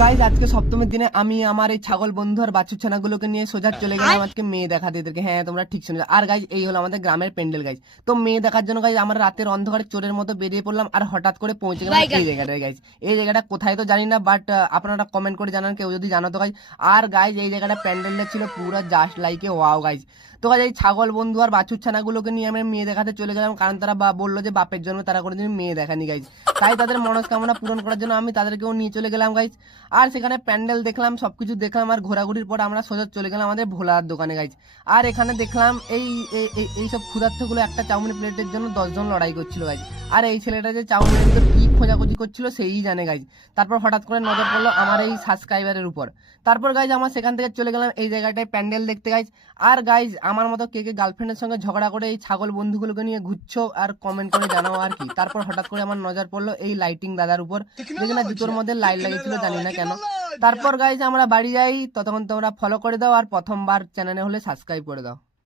Guys আজকে সপ্তমীর দিনে আমি আমার এই ছাগল বন্ধু আর বাছুর ছানাগুলোকে নিয়ে সোজা চলে গেলাম আজকে মেয়ে দেখাতে এদেরকে। হ্যাঁ তোমরা ঠিক শুনেছো। আর গাইজ এই হলো আমাদের গ্রামের প্যান্ডেল গাইজ। তো মেয়ে দেখার জন্য গাইজ আমরা রাতের অন্ধকারে চোরের মতো বেরিয়ে পড়লাম আর হঠাৎ করে পৌঁছে গেলাম এই জায়গাটায় গাইজ। এই জায়গাটা কোথায় তো জানি না, বাট আপনারা কমেন্ট করে জানান কেউ যদি জানো তো গাইজ। আর গাইজ এই জায়গাটা প্যান্ডেলটা ছিল পুরো জাস্ট লাইকে ওয়াও গাইজ। তো গাইজ এই ছাগল বন্ধু আর বাছুর ছানাগুলোকে নিয়ে আমরা মেয়ে দেখাতে চলে গেলাম, কারণ তারা বললো যে বাপের জন্য তারা কোনোদিন মেয়ে দেখানি গাইজ। তাই তাদের মনস্কামনা পূরণ করার জন্য আমি তাদেরকেও নিয়ে চলে গেলাম গাইজ। আর সেখানে প্যান্ডেল দেখলাম, সবকিছু দেখলাম, আর ঘোরাঘুরির পর আমরা সোজা চলে গেলাম আমাদের ভোলার দোকানে গাইজ। আর এখানে দেখলাম এই সব ক্ষুধার্তগুলো একটা চাউমিন প্লেটের জন্য 10 জন লড়াই করছিল গাইজ। আর এই ছেলেটা যে চাউমিনের ভিতর কি খোঁজাখুঁজি করছিল সেই জানে গাইজ। তারপর হঠাৎ করে নজর পড়লো আমার এই সাবস্ক্রাইবারের উপর। তারপর গাইজ আমার সেখান থেকে চলে গেলাম এই জায়গাটায় প্যান্ডেল দেখতে গাইজ। আর গাইজ আমার মতো কে কে গার্লফ্রেন্ডের সঙ্গে ঝগড়া করে এই ছাগল বন্ধুগুলোকে নিয়ে ঘুরছো আর কমেন্ট করে জানাও আর কি। তারপর হঠাৎ করে আমার নজর পড়লো এই লাইটিং দাদার উপর, দেখি না জুতোর মধ্যে লাইট লাগিয়েছিল, জানি না কেন। তারপর গাইজ আমরা বাড়ি যাই, ততক্ষণ তোমরা ফলো করে দাও আর প্রথমবার চ্যানেলে হলে সাবস্ক্রাইব করে দাও।